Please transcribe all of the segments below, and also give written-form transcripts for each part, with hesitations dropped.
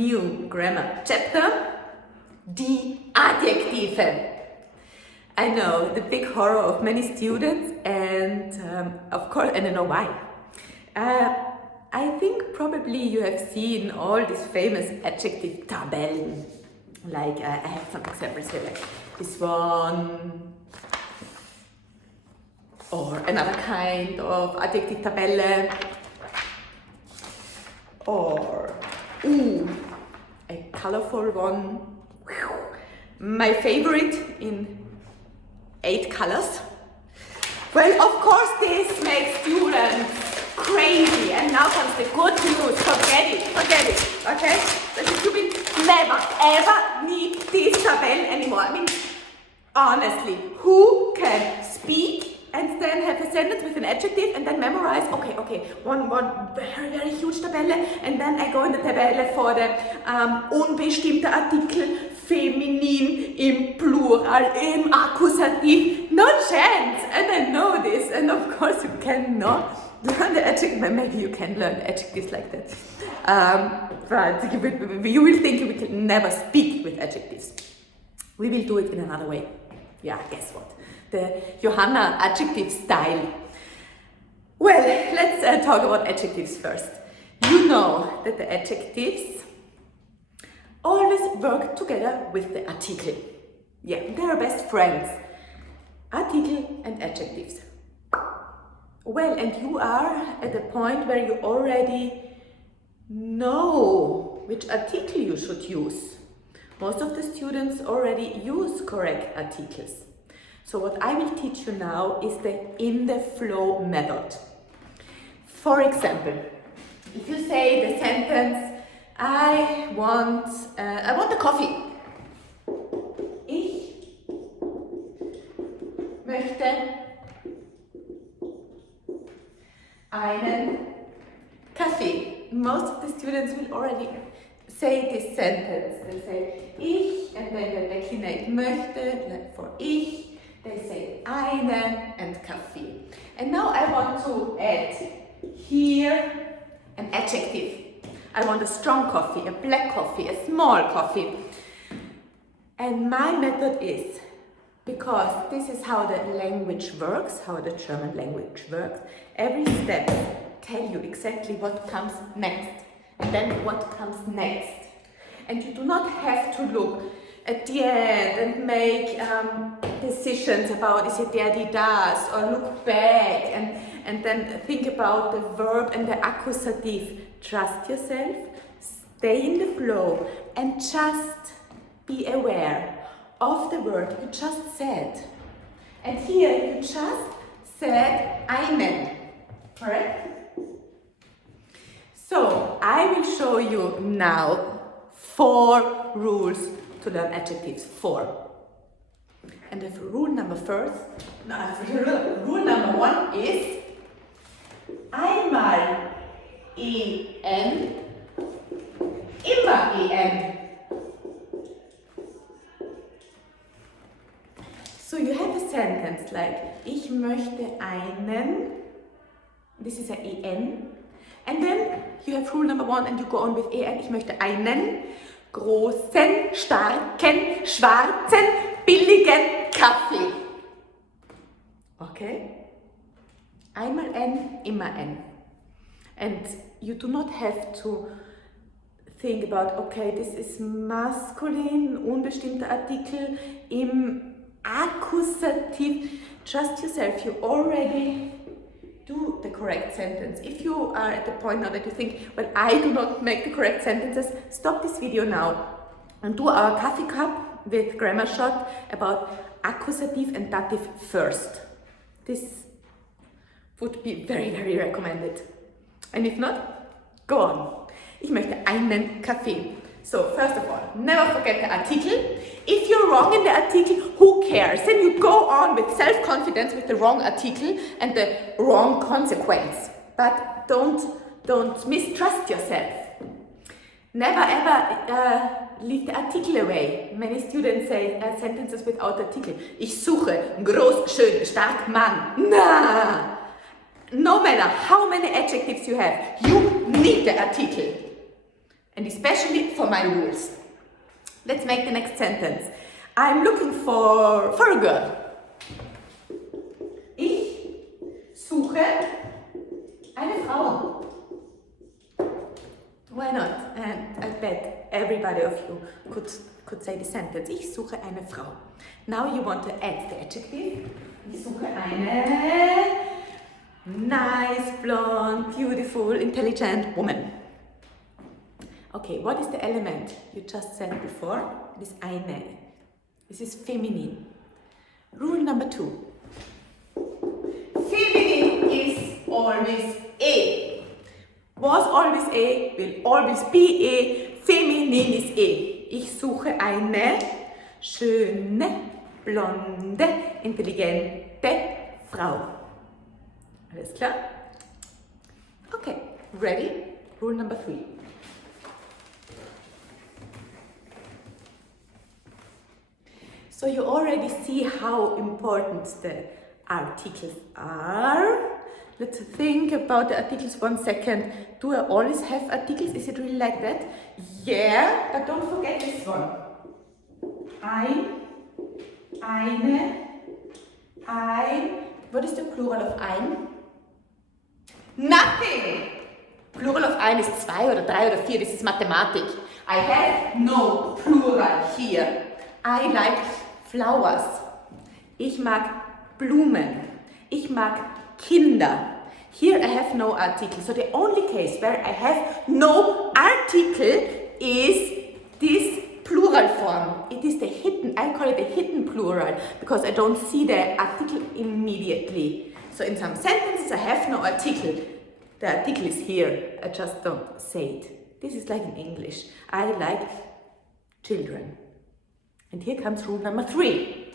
new grammar chapter, die Adjektive. I know, the big horror of many students, and of course, and I know why. I think probably you have seen all these famous adjective Tabellen. Like, I have some examples here, like this one, or another kind of adjective Tabelle, or a colorful one. My favorite in 8 colors. Well, of course, this makes students crazy. And now comes the good news. Forget it, okay? That you will never, ever need this Tabelle anymore. I mean, honestly, who can speak and then have a sentence with an adjective and then memorize, okay, one very, very huge Tabelle, and then I go in the Tabelle for the unbestimmte Artikel, feminin, im Plural, im Akkusativ. No chance! And I know this, and of course you cannot learn the adjective. Maybe you can learn adjectives like that. But you will think you will never speak with adjectives. We will do it in another way. Yeah, guess what? The Johanna adjective style. Well, let's talk about adjectives first. You know that the adjectives always work together with the article. Yeah, they are best friends. Article and adjectives. Well, and you are at the point where you already know which article you should use. Most of the students already use correct articles. So what I will teach you now is the in the flow method. For example, if you say the sentence, I want a coffee. Ich möchte einen Kaffee. Most of the students will already say this sentence. They say ich, and then they declinate möchte, like for ich. They say eine and Kaffee. And now I want to add here an adjective. I want a strong coffee, a black coffee, a small coffee. And my method is, because this is how the language works, how the German language works, every step tell you exactly what comes next and then what comes next. And you do not have to look at the end and make decisions about is it der, die, das, or look back and then think about the verb and the accusative. Trust yourself, stay in the flow, and just be aware of the word you just said. And here you just said einen, correct? So I will show you now 4 rules to learn adjectives. 4. And the rule number 1 is einmal en, immer en. So you have a sentence like ich möchte einen, this is a en, and then you have rule number 1 and you go on with en, ich möchte einen großen, starken, schwarzen, billigen Kaffee. Okay? Einmal en, immer en. And you do not have to think about, okay, this is maskulin, unbestimmter Artikel im Akkusativ. Trust yourself, you already do the correct sentence. If you are at the point now that you think, well, I do not make the correct sentences, stop this video now and do our coffee cup with Grammar Shot about accusative and dative first. This would be very, very recommended. And if not, go on. Ich möchte einen Kaffee. So, first of all, never forget the article. If you're wrong in the article, who cares? Then you go on with self-confidence with the wrong article and the wrong consequence. But don't mistrust yourself. Never ever leave the article away. Many students say sentences without article. Ich suche groß, schön, stark, Mann. Nah! No matter how many adjectives you have, you need the article. and especially for my rules. Let's make the next sentence. I'm looking for a girl. Ich suche eine Frau. Why not? And I bet everybody of you could say the sentence. Ich suche eine Frau. Now you want to add the adjective. Ich suche eine nice, blonde, beautiful, intelligent woman. Okay, what is the element you just said before? It is eine. This is feminine. Rule number 2. Feminine is always a. Was always a, will always be a. Feminine is a. Ich suche eine schöne, blonde, intelligente Frau. Alles klar? Okay, ready? Rule number 3. So you already see how important the articles are. Let's think about the articles 1 second. Do I always have articles? Is it really like that? Yeah, but don't forget this one. Ein, eine, ein. What is the plural of ein? Nothing! Plural of ein ist 2 oder 3 oder 4. This is Mathematik. I have no plural here. I like flowers. Ich mag Blumen. Ich mag Kinder. Here I have no article. So the only case where I have no article is this plural form. It is the hidden, I call it the hidden plural because I don't see the article immediately. So in some sentences I have no article. The article is here. I just don't say it. This is like in English. I like children. And here comes rule number 3.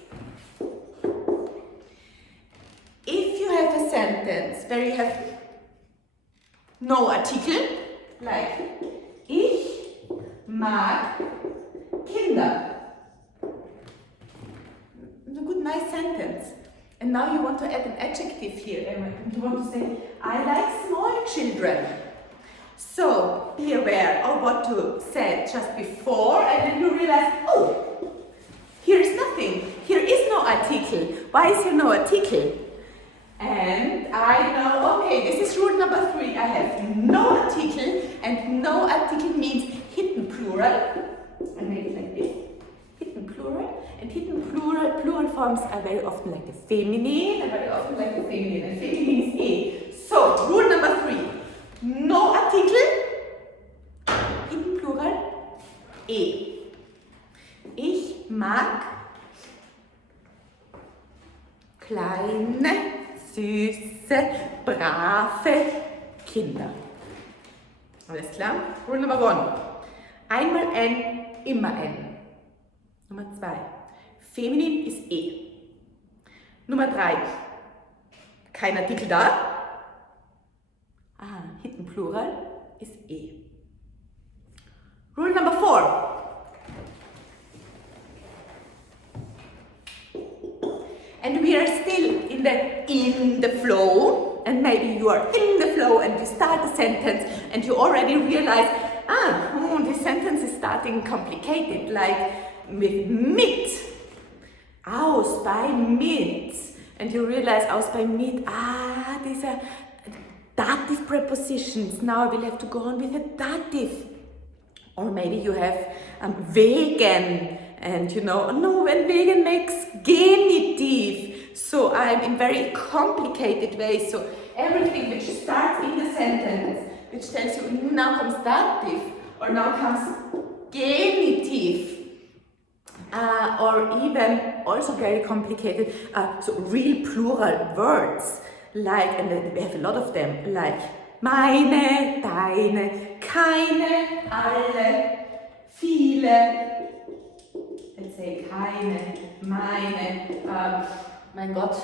If you have a sentence where you have no article, like ich mag Kinder. It's a good, nice sentence. And now you want to add an adjective here. And you want to say, I like small children. So be aware of what you said just before, and then you realize, oh, here is nothing. Here is no article. Why is here no article? And I know, okay, this is rule number 3. I have no article, and no article means hidden plural. I make it like this. Hidden plural. And hidden plural forms are very often like the feminine, and very often like the feminine. And feminine is a. So, rule number 3. No article, hidden plural, e. Ich mag kleine, süße, brave Kinder. Alles klar? Rule number 1. Einmal n, immer n. Nummer 2. Feminin ist e. Nummer 3. Kein Artikel da. Hidden plural ist e. Rule number 4. And we are still in the flow, and maybe you are in the flow and you start the sentence and you already realize, this sentence is starting complicated, like with mit, aus bei mit, and you realize aus bei mit, these are dative prepositions. Now I will have to go on with a dative. Or maybe you have wegen, and you know, no, when wegen makes genitive. So I'm in very complicated ways. So everything which starts in the sentence, which tells you now comes dative, or now comes genitive, or even also very complicated, so real plural words, like, and we have a lot of them, like meine, deine, keine, alle, viele. Let's say keine, meine, mein Gott,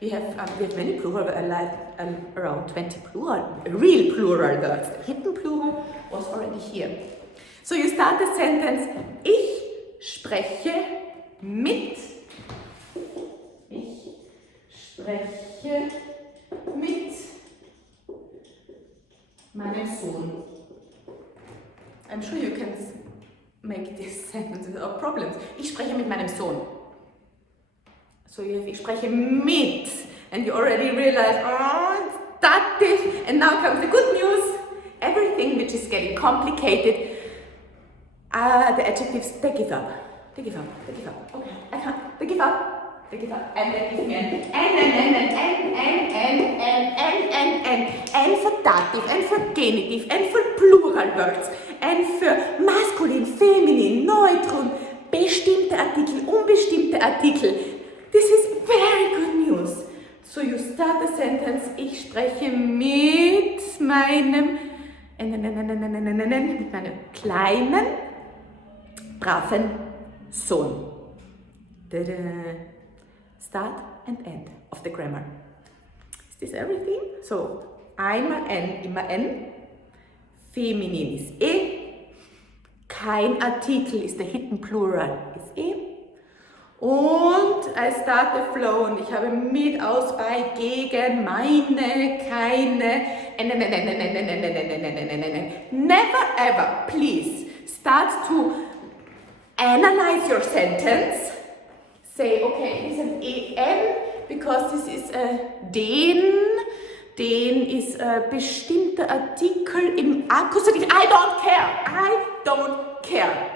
we have many plural, around 20 plural, real plural words. The hidden plural was already here. So you start the sentence, ich spreche mit. Ich spreche mit meinem Sohn. I'm sure you can make this sentence without problems. Ich spreche mit meinem Sohn. So ich spreche mit. And you already realize, oh, it's dative. And now comes the good news. Everything which is getting complicated, the adjectives, they give up. They give up. They give up. Okay, I can't. They give up. They give up. And they give me and for dative, and for genitive, and for plural words, and für maskulin, feminin, neutrum, bestimmte Artikel, unbestimmte Artikel. This is very good news. So you start the sentence, ich spreche mit meinem kleinen, braven Sohn. Start and end of the grammar. Is this everything? So, einmal N, immer N. Feminin ist E. Kein Artikel ist der Hidden Plural, ist E. Und I start the flow und ich habe mit, aus, bei, gegen, meine, keine. Never ever, please, start to analyze your sentence. Say, okay, it is an EN, because this is den. Den ist bestimmter Artikel im Akkusativ. I don't care. I don't care.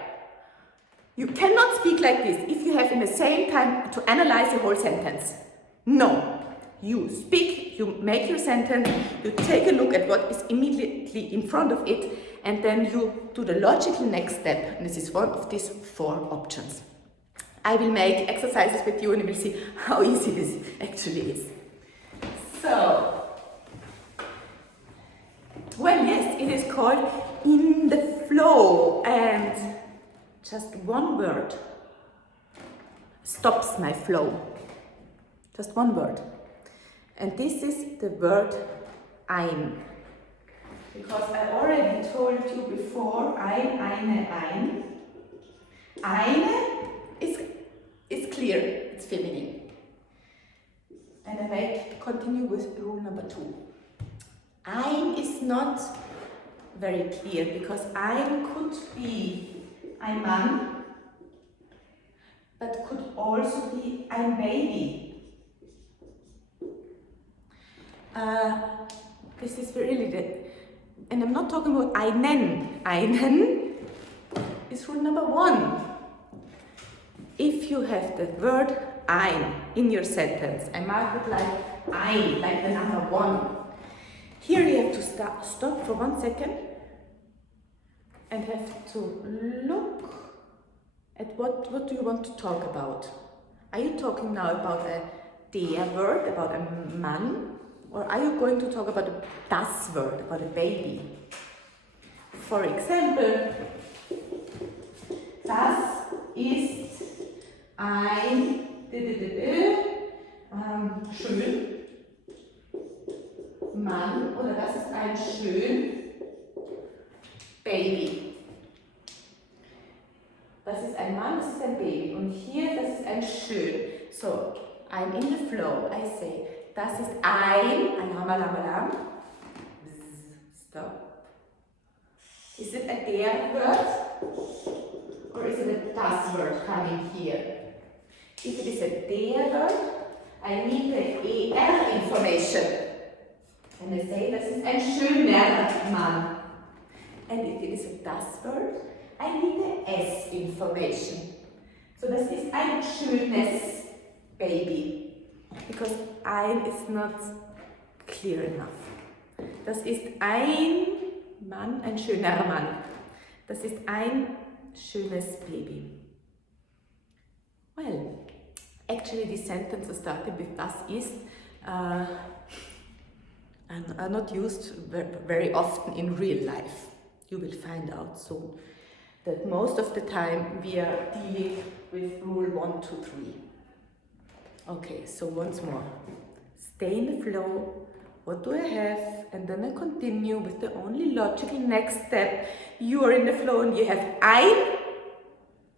You cannot speak like this if you have in the same time to analyze the whole sentence. No. You speak, you make your sentence, you take a look at what is immediately in front of it, and then you do the logical next step. And this is one of these 4 options. I will make exercises with you and you will see how easy this actually is. So, well, yes, it is called in the flow, and just one word stops my flow. Just one word. And this is the word ein. Because I already told you before, ein. Eine is clear, it's feminine. And I might continue with rule number 2. Ein is not very clear, because ein could be ein Mann, but could also be ein Baby. This is really and I'm not talking about einen. Einen is rule number 1. If you have the word ein in your sentence, I mark it like ein, like the number 1. Here you have to stop for 1 second and have to look at what do you want to talk about. Are you talking now about a der word, about a man? Or are you going to talk about a das word, about a baby? For example, das ist ein schön Mann, oder das ist ein schön Baby. Das ist ein Mann, das ist ein Baby. Und hier, das ist ein schön. So, I'm in the flow. I say, das ist ein Alarm. Stop. Is it a der word? Or is it a das word coming here? If it is a der word, I need the ER information. And I say, das ist ein schöner Mann. And if it is a das word, I need the S information. So das ist ein schönes Baby. Because ein is not clear enough. Das ist ein Mann, ein schöner Mann. Das ist ein schönes Baby. Well, actually these sentences starting with das ist and are not used very often in real life. You will find out soon that most of the time we are dealing with rule 1, 2, 3. Okay, so once more. Stay in the flow. What do I have? And then I continue with the only logical next step. You are in the flow and you have ein.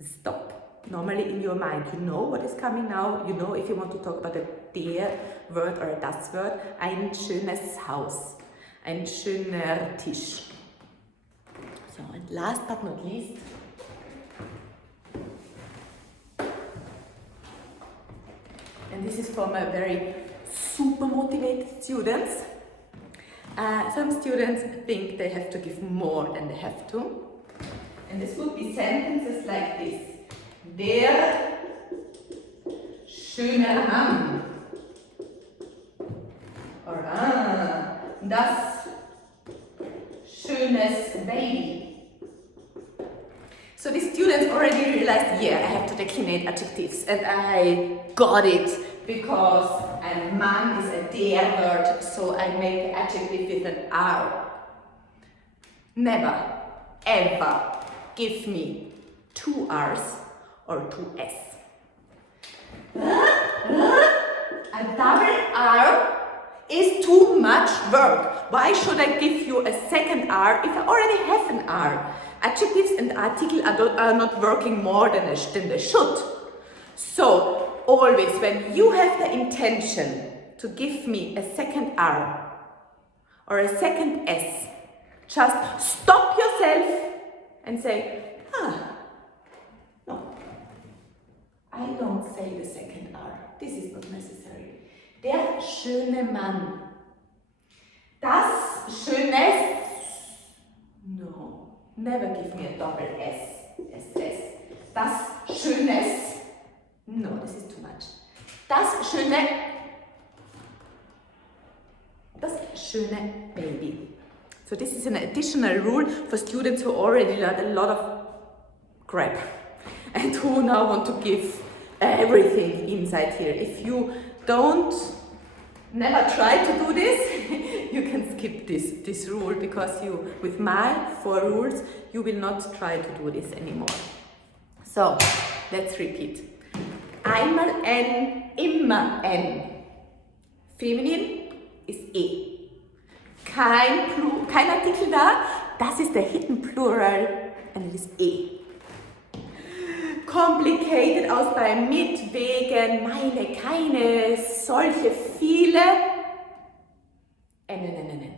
Stop. Normally in your mind, you know what is coming now. You know if you want to talk about a der word or a das word. Ein schönes Haus. Ein schöner Tisch. So, and last but not least, and this is for my very super motivated students. Some students think they have to give more than they have to. And this would be sentences like this. Der schöne Mann. Or das schönes Baby. So the students already realized, yeah, I have to declinate adjectives, and I got it because a man is a der word, so I make adjective with an R. Never, ever give me 2 R's or 2 S. A double R is too much work. Why should I give you a second R if I already have an R? Adjectives and articles are not working more than they should. So, always when you have the intention to give me a second R or a second S, just stop yourself and say, no, I don't say the second R. This is not necessary. Der schöne Mann. Das schönes. No, never give me a double S. SS. Das schönes. No, this is too much. Das schöne Baby. So this is an additional rule for students who already learned a lot of crap and who now want to give everything inside here. If you never try to do this, you can skip this rule, because with my 4 rules, you will not try to do this anymore. So, let's repeat. Einmal N, immer N. Feminin ist E. Kein Artikel da, das ist der Hidden Plural and it is E. Complicated aus bei mit, wegen, meine, keine, solche, viele. N.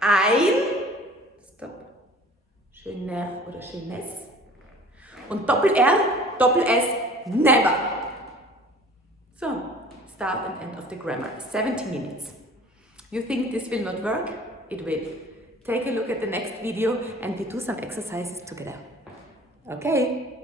Ein, stopp, schöner oder schönes. Und Doppel-R, Doppel-S, never. So, start and end of the grammar, 70 minutes. You think this will not work? It will. Take a look at the next video and we do some exercises together. Okay.